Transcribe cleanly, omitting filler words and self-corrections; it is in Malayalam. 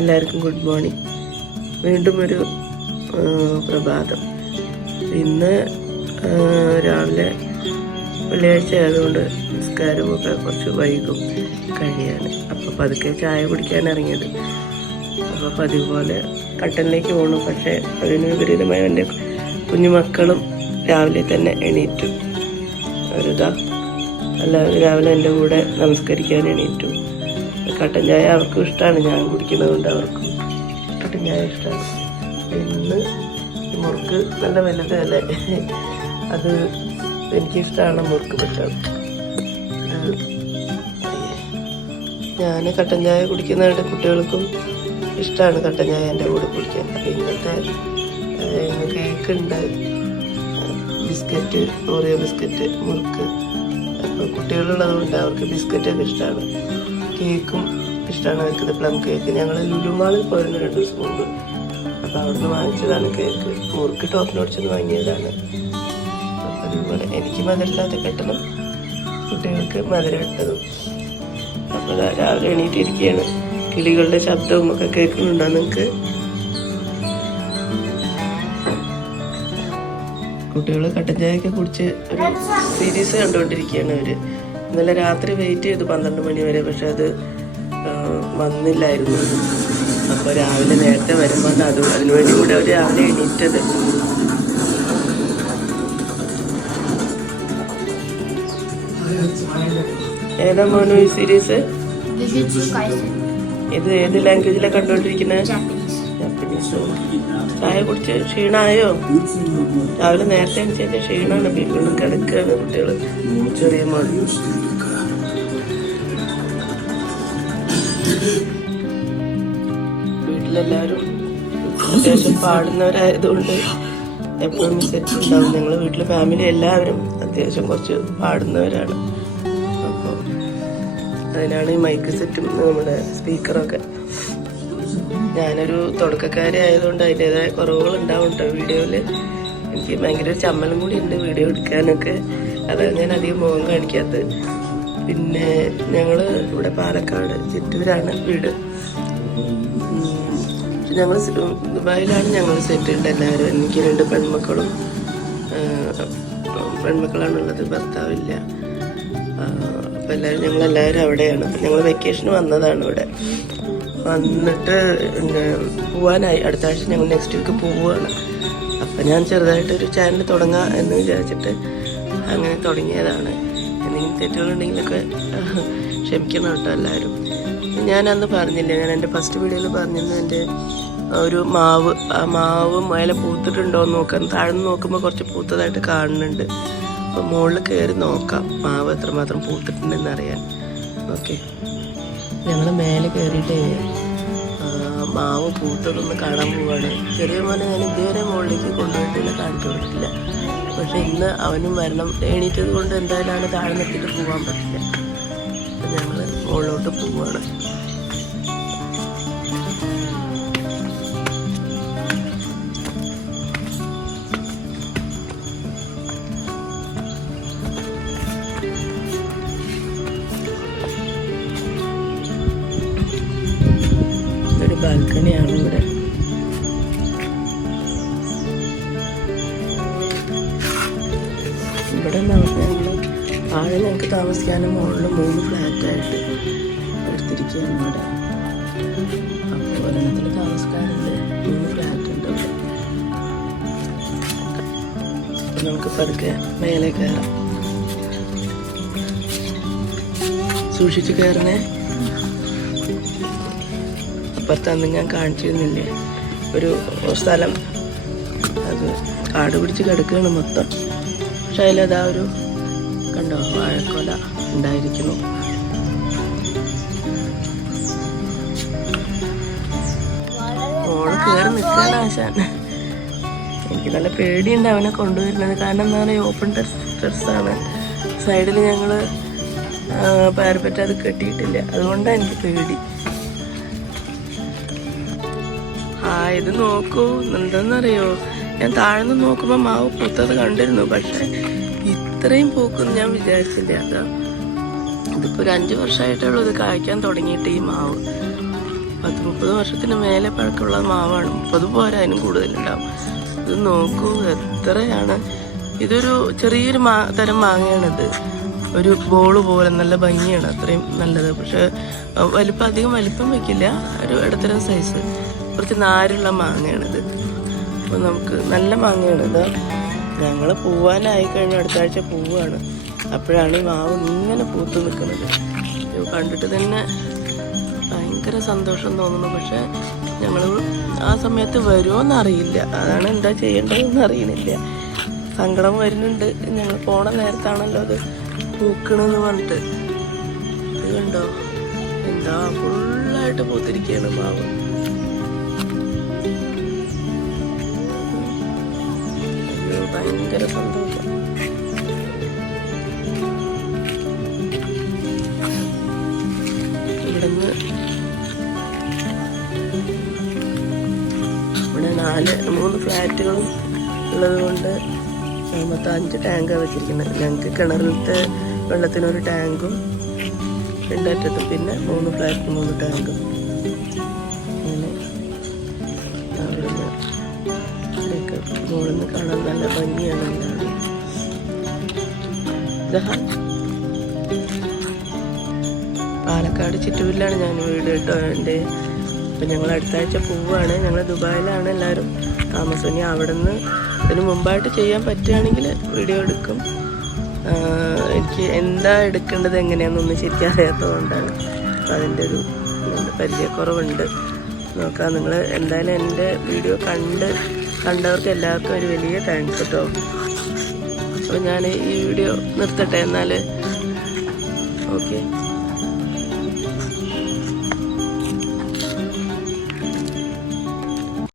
എല്ലാവർക്കും ഗുഡ് മോർണിംഗ്. വീണ്ടും ഒരു പ്രഭാതം. ഇന്ന് രാവിലെ വെള്ളിയാഴ്ച ആയതുകൊണ്ട് നിസ്കാരമൊക്കെ കുറച്ച് വൈകും കഴിയാൻ. അപ്പോൾ പതുക്കെ ചായ കുടിക്കാൻ ഇറങ്ങിയത്. അപ്പോൾ പതിവ് പോലെ കട്ടനിലേക്ക് പോകണം. പക്ഷേ അതിന് വിപരീതമായി എൻ്റെ കുഞ്ഞുമക്കളും രാവിലെ തന്നെ എണീറ്റു. എല്ലാവരും രാവിലെ എൻ്റെ കൂടെ നമസ്കരിക്കാൻ എണീറ്റു. കട്ടൻ ചായ അവർക്കും ഇഷ്ടമാണ്, ഞാൻ കുടിക്കുന്നതുകൊണ്ട് അവർക്കും കട്ടൻ ചായ ഇഷ്ടമാണ്. ഇന്ന് മുറുക്ക് നല്ല വലുതല്ലേ, അത് എനിക്കിഷ്ടമാണ് മുറുക്ക് പറ്റാം. ഞാൻ കട്ടൻ ചായ കുടിക്കുന്നതായിട്ട് കുട്ടികൾക്കും ഇഷ്ടമാണ് കട്ടൻ ചായ എൻ്റെ കൂടെ കുടിക്കാൻ. അപ്പം ഇന്നത്തെ കേക്കുണ്ട്, ബിസ്ക്കറ്റ്, ഓറിയോ ബിസ്ക്കറ്റ്, മുറുക്ക്. അപ്പോൾ കുട്ടികളുള്ളതുകൊണ്ട് അവർക്ക് ബിസ്ക്കറ്റൊക്കെ ഇഷ്ടമാണ്, കേക്കും ഇഷ്ടമാണ് അവർക്ക്. പ്ലം കേക്ക് ഞങ്ങൾ ലുലു മാളിൽ പോയിരുന്നു 2 ദിവസം മുമ്പ്. അപ്പോൾ അവിടുന്ന് വാങ്ങിച്ചതാണ് കേക്ക്. മുറുക്ക് ടോപ്പ് നോട്ട്സ് വാങ്ങിയതാണ്. അപ്പോൾ അതുപോലെ എനിക്ക് മധുരമില്ലാത്ത കെട്ടണം, കുട്ടികൾക്ക് മധുരം ഇട്ടതും. അപ്പോൾ രാവിലെ എണീറ്റിരിക്കുകയാണ്. കിളികളുടെ ശബ്ദവും ഒക്കെ കേൾക്കുന്നുണ്ടോ നിങ്ങൾക്ക്? കുട്ടികൾ കട്ടൻ ചായയൊക്കെ കുടിച്ച് ഒരു സീരീസ് കണ്ടുകൊണ്ടിരിക്കുകയാണ് അവർ. ഇന്നലെ രാത്രി വെയിറ്റ് ചെയ്തു 12 മണി വരെ, പക്ഷെ അത് വന്നില്ലായിരുന്നു. അപ്പോൾ രാവിലെ നേരത്തെ വരുമ്പോൾ അതിനുവേണ്ടി കൂടെ അവർ രാവിലെ എണീറ്റത്. ഏതാ മോനു ഈ സീരീസ്? ഇത് ഏത് ലാംഗ്വേജിലാണ് കണ്ടുകൊണ്ടിരിക്കുന്നത്? ജാപ്പനീസ്. ചായ കുടിച്ച് ക്ഷീണമായോ? രാവിലെ നേരത്തെ അനുസരിച്ച് ക്ഷീണമാണ്. വീണ്ടും കിടക്കുകയാണ് കുട്ടികൾ. ചെറിയ മോൻ വീട്ടിലെല്ലാവരും അത്യാവശ്യം പാടുന്നവരായതുകൊണ്ട് എപ്പോഴും സെറ്റ് ഉണ്ടാവും. ഞങ്ങൾ വീട്ടിലെ ഫാമിലി എല്ലാവരും അത്യാവശ്യം കുറച്ച് പാടുന്നവരാണ്. അപ്പോൾ അതിനാണ് ഈ മൈക്ക് സെറ്റും നമ്മുടെ സ്പീക്കറൊക്കെ. ഞാനൊരു തുടക്കക്കാരി ആയതുകൊണ്ട് അതിൻ്റെതായ കുറവുകൾ ഉണ്ടാവും കേട്ടോ വീഡിയോയിൽ. എനിക്ക് ഭയങ്കര ചമ്മലും കൂടി ഉണ്ട് വീഡിയോ എടുക്കാനൊക്കെ. അതാണ് ഞാൻ അധികം മുഖം കാണിക്കാത്തത്. പിന്നെ ഞങ്ങൾ ഇവിടെ പാലക്കാട് ചിറ്റൂരാണ് വീട്. ഞങ്ങൾ ദുബായിലാണ് ഞങ്ങൾ സെറ്റിൽഡ് എല്ലാവരും. എനിക്ക് 2 പെൺമക്കളാണുള്ളത്, ഭർത്താവില്ല. അപ്പോൾ ഞങ്ങളെല്ലാവരും അവിടെയാണ്. ഞങ്ങൾ വെക്കേഷന് വന്നതാണ് ഇവിടെ. വന്നിട്ട് പോവാനായി. അടുത്ത ആഴ്ച ഞങ്ങൾ നെക്സ്റ്റ് വീക്ക് പോവുകയാണ്. അപ്പം ഞാൻ ചെറുതായിട്ടൊരു ചാനൽ തുടങ്ങാം എന്ന് വിചാരിച്ചിട്ട് അങ്ങനെ തുടങ്ങിയതാണ്. എന്തെങ്കിലും തെറ്റുകളുണ്ടെങ്കിലൊക്കെ ക്ഷമിക്കണം കേട്ടോ എല്ലാവരും. ഞാൻ അന്ന് പറഞ്ഞില്ലേ, ഞാൻ എൻ്റെ ഫസ്റ്റ് വീഡിയോയിൽ പറഞ്ഞിരുന്നു എൻ്റെ ഒരു മാവ്, ആ മാവ് മേലെ പൂത്തിട്ടുണ്ടോ എന്ന് നോക്കാൻ. താഴ്ന്ന് നോക്കുമ്പോൾ കുറച്ച് പൂത്തതായിട്ട് കാണുന്നുണ്ട്. അപ്പോൾ മുകളിൽ കയറി നോക്കാം മാവ് എത്രമാത്രം പൂത്തിട്ടുണ്ടെന്ന് അറിയാൻ. ഓക്കെ, ഞങ്ങൾ മേലെ കയറിയിട്ട് മാവ് പൂത്തതൊന്ന് കാണാൻ പോവാണ്. ചെറിയ മോനെ ഞാൻ ഇതുവരെ മുകളിലേക്ക് കൊണ്ടുപോയിട്ടില്ല, കാണിച്ചു കൊടുത്തില്ല. പക്ഷെ ഇന്ന് അവനും വരണം. എണീറ്റത് കൊണ്ട് എന്തായാലും താഴ്ന്നെത്തിയിട്ട് പോകാൻ പറ്റില്ല. അപ്പം ഞങ്ങൾ മുകളിലോട്ട് പോവുകയാണ്. ബാൽക്കണിയാണ് ഇവിടെ. ഇവിടെ താഴെ ഞങ്ങൾക്ക് താമസിക്കാനും മുകളിൽ 3 ഫ്ലാറ്റായിട്ട് എടുത്തിരിക്കുകയാണ് ഇവിടെ. അപ്പോൾ ഒരെണ്ണത്തിൽ താമസിക്കാനുണ്ട്, 3 ഫ്ലാറ്റ് ഉണ്ട് ഇവിടെ. അപ്പം നമുക്ക് പതുക്കെ മേലെ കയറാം. സൂക്ഷിച്ച് കയറണേ. അപ്പുറത്തന്ന് ഞാൻ കാണിച്ചിരുന്നില്ലേ ഒരു സ്ഥലം, അത് കാട് പിടിച്ച് കിടക്കുകയാണ് മൊത്തം. പക്ഷെ അതിലതാ ഒരു കണ്ടോ വാഴക്കൊല ഉണ്ടായിരിക്കുന്നു. മോള് കയറി നിൽക്കാൻ ആശാൻ. എനിക്ക് നല്ല പേടിയുണ്ട് അവനെ കൊണ്ടുവരുന്നത്. കാരണം എന്താ പറയുക, ഓപ്പൺ ടെറസാണ്. സൈഡിൽ ഞങ്ങൾ പാരപ്പറ്റ് അത് കെട്ടിയിട്ടില്ല, അതുകൊണ്ടാണ് എനിക്ക് പേടി. ഇത് നോക്കൂ, എന്താണെന്നറിയോ, ഞാൻ താഴ്ന്ന് നോക്കുമ്പോൾ മാവ് പൂത്തത് കണ്ടിരുന്നു. പക്ഷെ ഇത്രയും പൂക്കുമെന്ന് ഞാൻ വിചാരിച്ചില്ല. ഇതിപ്പോൾ ഒരു 5 വർഷമായിട്ടുള്ളൂ ഇത് കായ്ക്കാൻ തുടങ്ങിയിട്ട് ഈ മാവ്. 10-30 വർഷത്തിന് മേലെ പഴക്കമുള്ള മാവാണ്. 30 പോരാ, അതിനും കൂടുതലുണ്ടാവും. ഇത് നോക്കൂ എത്രയാണ്. ഇതൊരു ചെറിയൊരു തരം മാങ്ങയാണിത്. ഒരു ബോള് പോലെ നല്ല ഭംഗിയാണ്, അത്രയും നല്ലത്. പക്ഷെ അധികം വലിപ്പം വയ്ക്കില്ല, ഒരു ഇടത്തരം സൈസ്, കുറച്ച് നാരുള്ള മാങ്ങയാണിത്. അപ്പോൾ നമുക്ക് നല്ല മാങ്ങയാണിത്. ഞങ്ങൾ പോവാനായി കഴിഞ്ഞ അടുത്ത ആഴ്ച പോവുകയാണ്. അപ്പോഴാണ് ഈ മാവ് ഇങ്ങനെ പൂത്ത് നിൽക്കുന്നത്. കണ്ടിട്ട് തന്നെ ഭയങ്കര സന്തോഷം തോന്നുന്നു. പക്ഷെ ഞങ്ങൾ ആ സമയത്ത് വരുമോയെന്നറിയില്ല, അതാണ് എന്താ ചെയ്യേണ്ടതെന്ന് അറിയണില്ല. സങ്കടം വരുന്നുണ്ട്. ഞങ്ങൾ പോണ നേരത്താണല്ലോ അത് പൂക്കണെന്ന് പറഞ്ഞിട്ട്. ഇത് കണ്ടോ, എന്താ ഫുള്ളായിട്ട് പൂത്തിരിക്കുകയാണ് മാവ്. ഭയങ്കര സന്തോഷം. ഇവിടുന്ന് ഇവിടെ 3 ഫ്ലാറ്റുകളും ഉള്ളത് കൊണ്ട് മൊത്തം 5 ടാങ്കാണ് വെച്ചിരിക്കുന്നത്. ഞങ്ങൾക്ക് കിണറിലത്തെ വെള്ളത്തിനൊരു ടാങ്കും 2 അറ്റത്തും, പിന്നെ 3 ഫ്ലാറ്റിന് 3 ടാങ്കും. അങ്ങനെ അവിടുന്ന് ഇവിടെയൊക്കെ മുകളിൽ നിന്ന് കാണാൻ നല്ല ഭംഗിയാണ്. പാലക്കാട് ചിറ്റൂരിലാണ് ഞാൻ വീട് കേട്ടോ എൻ്റെ. അപ്പം ഞങ്ങൾ അടുത്ത ആഴ്ച പോവുകയാണ്. ഞങ്ങൾ ദുബായിലാണ് എല്ലാവരും താമസം. ഇനി അവിടെ നിന്ന് ഇതിന് മുമ്പായിട്ട് ചെയ്യാൻ പറ്റുകയാണെങ്കിൽ വീഡിയോ എടുക്കും. എനിക്ക് എന്താ എടുക്കേണ്ടത് എങ്ങനെയാണെന്നൊന്നും ശരിക്കും അറിയാത്തതുകൊണ്ടാണ്. അപ്പം അതിൻ്റെ ഒരു പരിചയക്കുറവുണ്ട്. നോക്കാം. നിങ്ങൾ എന്തായാലും എൻ്റെ വീഡിയോ കണ്ടവർക്ക് എല്ലാവർക്കും ഒരു വലിയ താങ്ക്സ് കേട്ടോ. അപ്പോൾ ഞാൻ ഈ വീഡിയോ നിർത്തട്ടെ എന്നാൽ. ഓക്കെ.